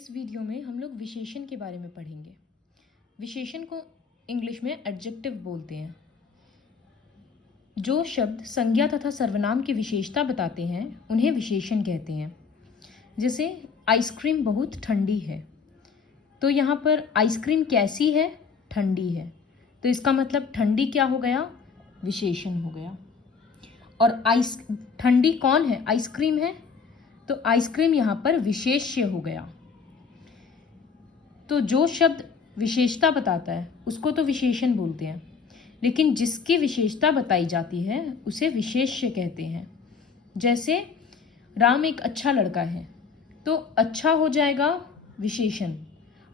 इस वीडियो में हम लोग विशेषण के बारे में पढ़ेंगे। विशेषण को इंग्लिश में एडजेक्टिव बोलते हैं। जो शब्द संज्ञा तथा सर्वनाम की विशेषता बताते हैं उन्हें विशेषण कहते हैं। जैसे आइसक्रीम बहुत ठंडी है, तो यहाँ पर आइसक्रीम कैसी है? ठंडी है। तो इसका मतलब ठंडी क्या हो गया? विशेषण हो गया। और ठंडी कौन है? आइसक्रीम है, तो आइसक्रीम यहाँ पर विशेष्य हो गया। तो जो शब्द विशेषता बताता है उसको तो विशेषण बोलते हैं, लेकिन जिसकी विशेषता बताई जाती है उसे विशेष्य कहते हैं। जैसे राम एक अच्छा लड़का है, तो अच्छा हो जाएगा विशेषण।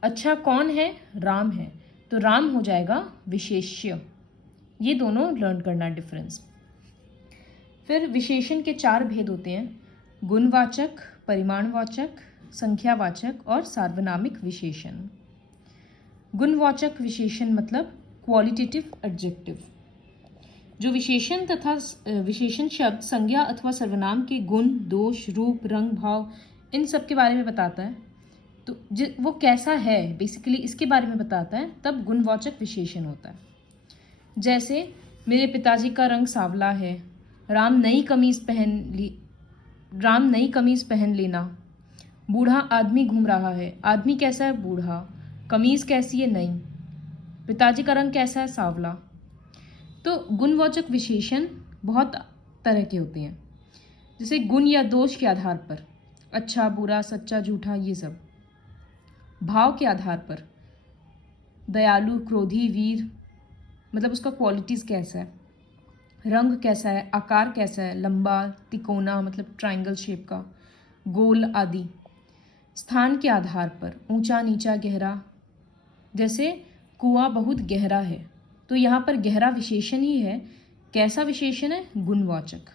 अच्छा कौन है? राम है, तो राम हो जाएगा विशेष्य। ये दोनों लर्न करना डिफरेंस। फिर विशेषण के 4 भेद होते हैं: गुणवाचक, परिमाणवाचक, संख्यावाचक और सार्वनामिक विशेषण। गुणवाचक विशेषण मतलब क्वालिटेटिव एडजेक्टिव। जो विशेषण तथा विशेषण शब्द संज्ञा अथवा सर्वनाम के गुण, दोष, रूप, रंग, भाव इन सब के बारे में बताता है, तो वो कैसा है बेसिकली इसके बारे में बताता है, तब गुणवाचक विशेषण होता है। जैसे मेरे पिताजी का रंग सांवला है, राम नई कमीज पहन लेना, बूढ़ा आदमी घूम रहा है, आदमी कैसा है? बूढ़ा, कमीज कैसी है? नई, पिताजी का रंग कैसा है? सांवला। तो गुणवाचक विशेषण बहुत तरह के होते हैं, जैसे गुण या दोष के आधार पर, अच्छा, बुरा, सच्चा, झूठा, ये सब। भाव के आधार पर, दयालु, क्रोधी, वीर, मतलब उसका क्वालिटीज कैसा है। रंग कैसा है, आकार कैसा है, लंबा, तिकोना मतलब ट्रायंगल शेप का, गोल आदि। स्थान के आधार पर, ऊंचा, नीचा, गहरा। जैसे कुआं बहुत गहरा है, तो यहाँ पर गहरा विशेषण ही है। कैसा विशेषण है? गुणवाचक।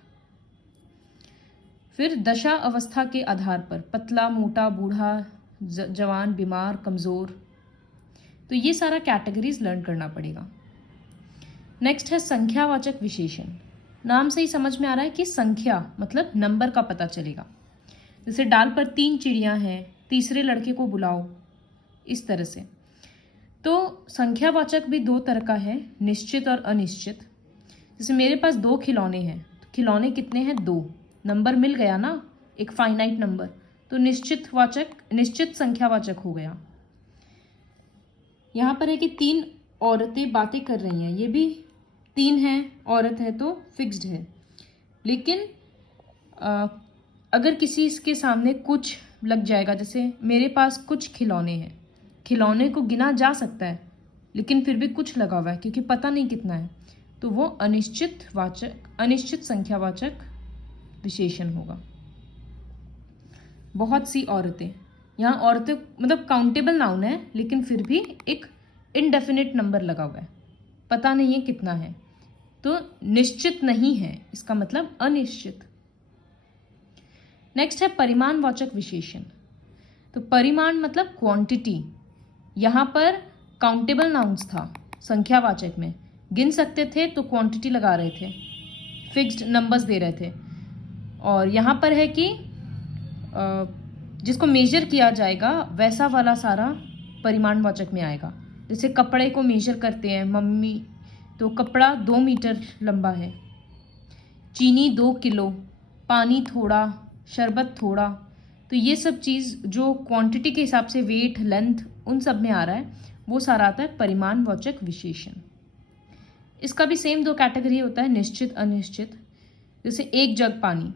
फिर दशा अवस्था के आधार पर, पतला, मोटा, बूढ़ा, जवान, बीमार, कमजोर। तो ये सारा कैटेगरीज लर्न करना पड़ेगा। नेक्स्ट है संख्यावाचक विशेषण। नाम से ही समझ में आ रहा है कि संख्या मतलब नंबर का पता चलेगा। जैसे डाल पर 3 चिड़ियां हैं, तीसरे लड़के को बुलाओ, इस तरह से। तो संख्यावाचक भी 2 तरह का है, निश्चित और अनिश्चित। जैसे मेरे पास 2 खिलौने हैं, तो खिलौने कितने हैं? 2। नंबर मिल गया ना, एक फाइनाइट नंबर, तो निश्चित संख्यावाचक हो गया। यहाँ पर है कि 3 औरतें बातें कर रही हैं, ये भी 3 हैं, औरत है तो फिक्स्ड है। लेकिन अगर किसी के सामने कुछ लग जाएगा, जैसे मेरे पास कुछ खिलौने हैं, खिलौने को गिना जा सकता है, लेकिन फिर भी कुछ लगा हुआ है क्योंकि पता नहीं कितना है, तो वो अनिश्चित संख्यावाचक विशेषण होगा। बहुत सी औरतें, यहाँ औरतें मतलब काउंटेबल नाउन है, लेकिन फिर भी एक इनडेफिनिट नंबर लगा हुआ है, पता नहीं है कितना है, तो निश्चित नहीं है, इसका मतलब अनिश्चित। नेक्स्ट है परिमाणवाचक विशेषण। तो परिमाण मतलब क्वांटिटी। यहाँ पर काउंटेबल नाउन्स था, संख्यावाचक में गिन सकते थे तो क्वांटिटी लगा रहे थे, फिक्स्ड नंबर्स दे रहे थे। और यहाँ पर है कि जिसको मेजर किया जाएगा वैसा वाला सारा परिमाणवाचक में आएगा। जैसे कपड़े को मेजर करते हैं मम्मी, तो कपड़ा 2 मीटर लंबा है, चीनी 2 किलो, पानी थोड़ा, शरबत थोड़ा। तो ये सब चीज़ जो क्वांटिटी के हिसाब से वेट, लेंथ उन सब में आ रहा है, वो सारा आता है परिमाणवाचक विशेषण। इसका भी सेम 2 कैटेगरी होता है, निश्चित, अनिश्चित। जैसे 1 जग पानी,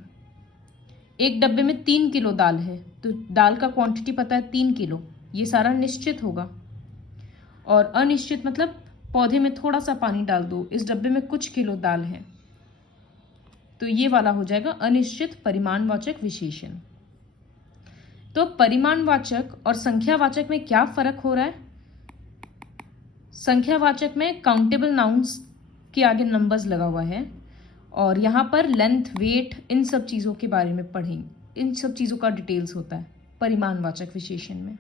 एक डब्बे में 3 किलो दाल है, तो दाल का क्वांटिटी पता है 3 किलो, ये सारा निश्चित होगा। और अनिश्चित मतलब पौधे में थोड़ा सा पानी डाल दो, इस डब्बे में कुछ किलो दाल है, तो ये वाला हो जाएगा अनिश्चित परिमाणवाचक विशेषण। तो परिमाणवाचक और संख्यावाचक में क्या फर्क हो रहा है? संख्यावाचक में काउंटेबल नाउन्स के आगे नंबर्स लगा हुआ है, और यहाँ पर लेंथ, वेट, इन सब चीज़ों के बारे में पढ़ेंगे, इन सब चीज़ों का डिटेल्स होता है परिमाणवाचक विशेषण में।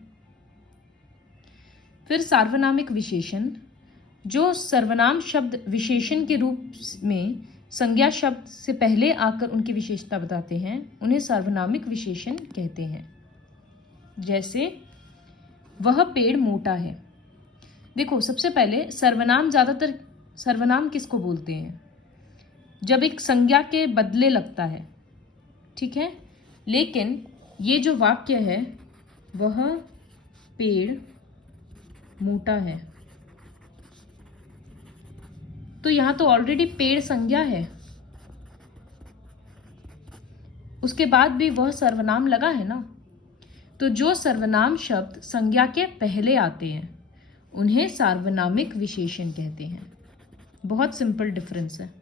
फिर सार्वनामिक विशेषण। जो सर्वनाम शब्द विशेषण के रूप में संज्ञा शब्द से पहले आकर उनकी विशेषता बताते हैं, उन्हें सार्वनामिक विशेषण कहते हैं। जैसे वह पेड़ मोटा है। देखो, सबसे पहले सर्वनाम, ज़्यादातर सर्वनाम किसको बोलते हैं? जब एक संज्ञा के बदले लगता है, ठीक है। लेकिन ये जो वाक्य है, वह पेड़ मोटा है, तो यहां तो ऑलरेडी पेड़ संज्ञा है, उसके बाद भी वह सर्वनाम लगा है ना। तो जो सर्वनाम शब्द संज्ञा के पहले आते हैं उन्हें सार्वनामिक विशेषण कहते हैं। बहुत सिंपल डिफरेंस है।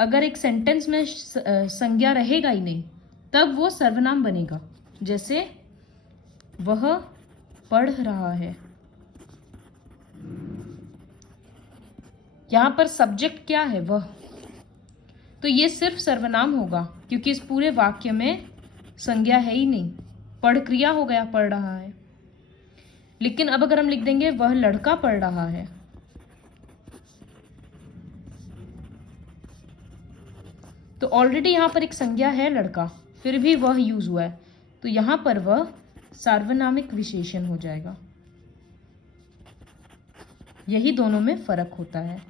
अगर एक सेंटेंस में संज्ञा रहेगा ही नहीं तब वो सर्वनाम बनेगा। जैसे वह पढ़ रहा है, यहां पर सब्जेक्ट क्या है? वह। तो ये सिर्फ सर्वनाम होगा क्योंकि इस पूरे वाक्य में संज्ञा है ही नहीं। पढ़ क्रिया हो गया, पढ़ रहा है। लेकिन अब अगर हम लिख देंगे वह लड़का पढ़ रहा है, तो ऑलरेडी यहां पर एक संज्ञा है लड़का, फिर भी वह यूज हुआ है, तो यहां पर वह सार्वनामिक विशेषण हो जाएगा। यही दोनों में फर्क होता है।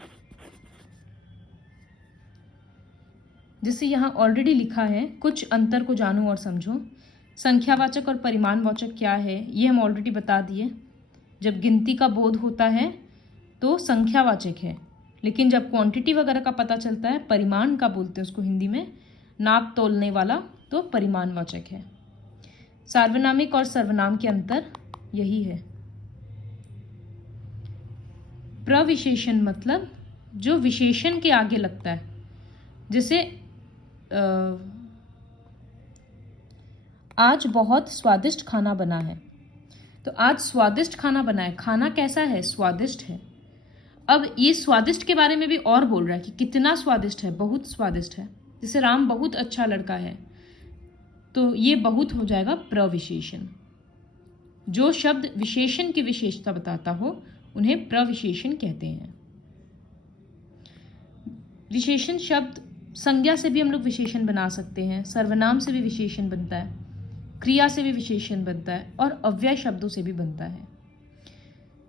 जिससे यहां ऑलरेडी लिखा है, कुछ अंतर को जानो और समझो। संख्यावाचक और परिमाणवाचक क्या है ये हम ऑलरेडी बता दिए। जब गिनती का बोध होता है तो संख्यावाचक है, लेकिन जब क्वांटिटी वगैरह का पता चलता है, परिमाण का बोलते हैं उसको हिंदी में, नाप तोलने वाला, तो परिमाणवाचक है। सार्वनामिक और सर्वनाम के अंतर यही है। प्रविशेषण मतलब जो विशेषण के आगे लगता है। जैसे आज बहुत स्वादिष्ट खाना बना है, तो आज स्वादिष्ट खाना बना है, खाना कैसा है? स्वादिष्ट है। अब ये स्वादिष्ट के बारे में भी और बोल रहा है कि कितना स्वादिष्ट है, बहुत स्वादिष्ट है। जैसे राम बहुत अच्छा लड़का है, तो ये बहुत हो जाएगा प्रविशेषण। जो शब्द विशेषण की विशेषता बताता हो उन्हें प्रविशेषण कहते हैं। विशेषण शब्द संज्ञा से भी हम लोग विशेषण बना सकते हैं, सर्वनाम से भी विशेषण बनता है, क्रिया से भी विशेषण बनता है, और अव्यय शब्दों से भी बनता है।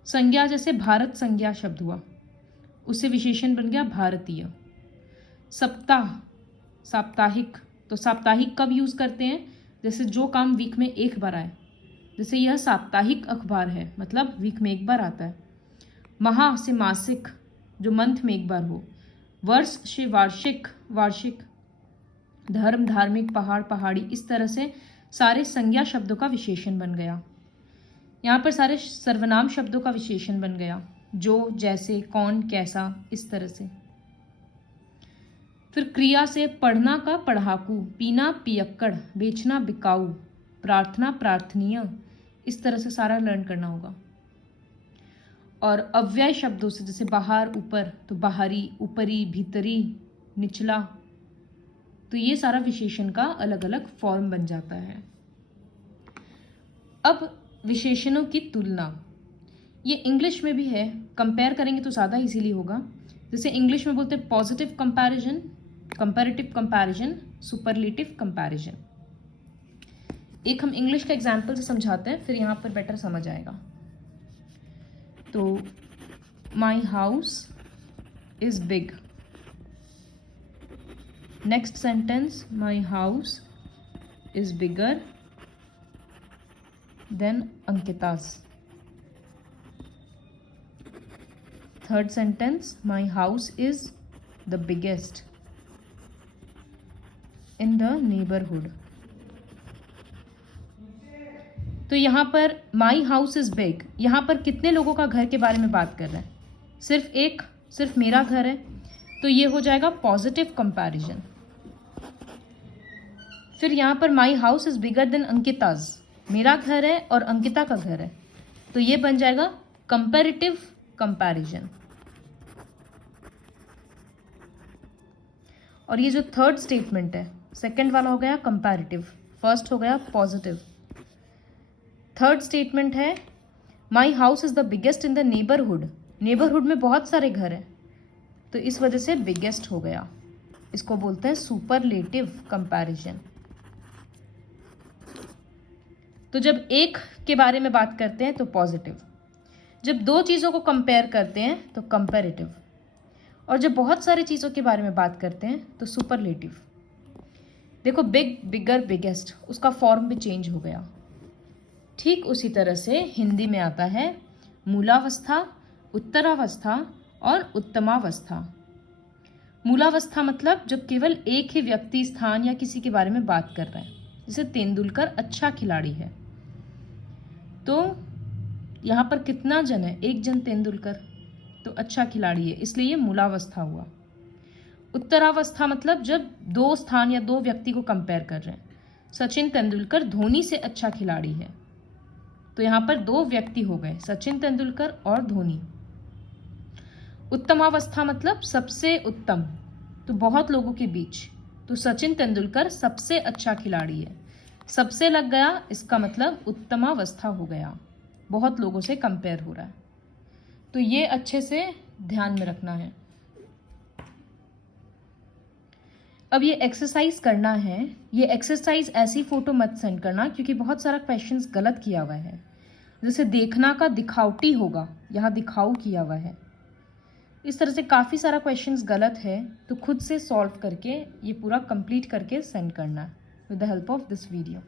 संज्ञा, जैसे भारत संज्ञा शब्द हुआ, उससे विशेषण बन गया भारतीय। सप्ताह, साप्ताहिक, तो साप्ताहिक कब यूज करते हैं? जैसे जो काम वीक में एक बार आए, जैसे यह साप्ताहिक अखबार है, मतलब वीक में एक बार आता है। माह से मासिक, जो मंथ में एक बार हो। वर्ष से वार्षिक, वार्षिक। धर्म, धार्मिक, पहाड़, पहाड़ी, इस तरह से सारे संज्ञा शब्दों का विशेषण बन गया। यहाँ पर सारे सर्वनाम शब्दों का विशेषण बन गया, जो, जैसे, कौन, कैसा, इस तरह से। फिर क्रिया से पढ़ना का पढ़ाकू, पीना पियक्कड़, बेचना बिकाऊ, प्रार्थना प्रार्थनीय, इस तरह से सारा लर्न करना होगा। और अव्यय शब्दों से, जैसे बाहर, ऊपर, तो बाहरी, ऊपरी, भीतरी, निचला, तो ये सारा विशेषण का अलग अलग फॉर्म बन जाता है। अब विशेषणों की तुलना, ये इंग्लिश में भी है, कंपेयर करेंगे तो ज़्यादा इजीली होगा। जैसे इंग्लिश में बोलते हैं positive comparison, comparative comparison, superlative comparison. एक हम इंग्लिश का एग्जाम्पल से समझाते हैं, फिर यहाँ पर बेटर समझ आएगा। तो my house is big. Next sentence, my house is bigger than Ankita's. Third sentence, my house is the biggest in the neighborhood. तो यहाँ पर माई हाउस इज बिग, यहाँ पर कितने लोगों का घर के बारे में बात कर रहा है? सिर्फ एक, सिर्फ मेरा घर है, तो ये हो जाएगा पॉजिटिव कंपैरिजन। फिर यहाँ पर my house is bigger than Ankita's, मेरा घर है और अंकिता का घर है, तो ये बन जाएगा कंपैरेटिव कंपैरिजन। और ये जो थर्ड स्टेटमेंट है, सेकंड वाला हो गया कंपैरेटिव, फर्स्ट हो गया पॉजिटिव। थर्ड स्टेटमेंट है माई house is the biggest in the neighbourhood, neighbourhood में बहुत सारे घर हैं, तो इस वजह से बिगेस्ट हो गया। इसको बोलते हैं सुपरलेटिव कंपैरिजन। तो जब एक के बारे में बात करते हैं तो पॉजिटिव, जब दो चीज़ों को कंपेयर करते हैं तो कंपैरेटिव, और जब बहुत सारी चीज़ों के बारे में बात करते हैं तो सुपरलेटिव। देखो बिग, बिगर, बिगेस्ट, उसका फॉर्म भी चेंज हो गया। ठीक उसी तरह से हिंदी में आता है मूलावस्था, उत्तरावस्था और उत्तमावस्था। मूलावस्था मतलब जब केवल एक ही व्यक्ति, स्थान या किसी के बारे में बात कर रहे हैं। जैसे तेंदुलकर अच्छा खिलाड़ी है, तो यहाँ पर कितना जन है? एक जन तेंदुलकर, तो अच्छा खिलाड़ी है, इसलिए ये मूलावस्था हुआ। उत्तरावस्था मतलब जब दो स्थान या दो व्यक्ति को कंपेयर कर रहे हैं। सचिन तेंदुलकर धोनी से अच्छा खिलाड़ी है, तो यहाँ पर दो व्यक्ति हो गए, सचिन तेंदुलकर और धोनी। उत्तमावस्था मतलब सबसे उत्तम, तो बहुत लोगों के बीच, तो सचिन तेंदुलकर सबसे अच्छा खिलाड़ी है। सबसे लग गया, इसका मतलब उत्तमावस्था हो गया, बहुत लोगों से कंपेयर हो रहा है। तो ये अच्छे से ध्यान में रखना है। अब ये एक्सरसाइज करना है। ये एक्सरसाइज ऐसी फोटो मत सेंड करना, क्योंकि बहुत सारा क्वेश्चंस गलत किया हुआ है। जैसे देखना का दिखावटी होगा, यहाँ दिखाऊ किया हुआ है। इस तरह से काफ़ी सारा क्वेश्चंस गलत है, तो खुद से सॉल्व करके ये पूरा कंप्लीट करके सेंड करना है with the help of this video.